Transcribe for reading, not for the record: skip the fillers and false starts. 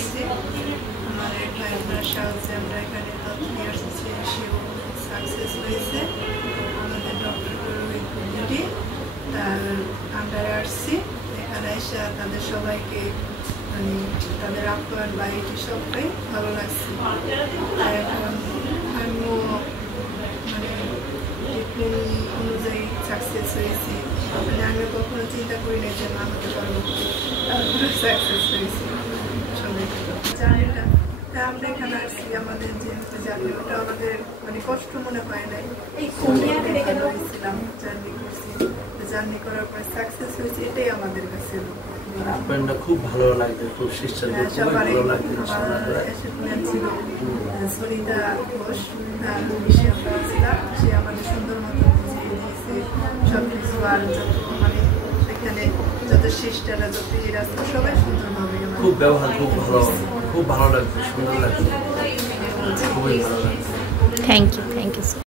আসছি। আমার এক ভাই আপনার সাহায্যে আমরা এখানে তথ্য নিয়ে আসছি, সেও সাকসেস হয়েছে। আমাদের ডক্টর রোহিত বুদ্ধি তার আন্ডারে আসছি। এখানে এসে তাদের সবাইকে মানে তাদের আপ্যায়ন বা এটি সবটাই ভালো লাগছে। এখন আমিও মানে ট্রিটমেন্ট অনুযায়ী সাকসেস হয়েছি। মানে আমি কখনো চিন্তা করি না যে মা হতে পারবো, তারপরে সাকসেস হয়েছি। জার্নিটা আমরা এখানে আসছি, আমাদের যে জার্নি ওটা আমাদের মানে কষ্ট মনে হয় নাই। হয়েছিলাম জার্নি করছি, জার্নি করার পর সাকসেস হয়েছে, এটাই আমাদের কাছে খুব ভালো লাগছে, খুব শিষ্টার ভালো লাগছে। ছিল সরিতা ঘোষ, তার বিষয়ে আমরা ছিলাম, সে আমাদের সুন্দর মতো বুঝিয়ে দিয়েছে সব কিছু। আর যত মানে সেখানে যত শিষ্টারা যত এরা সবাই সুন্দরভাবে খুব ব্যবহার খুব ভালো লাগছে, সুন্দর লাগছে, খুবই ভালো লাগছে। Thank you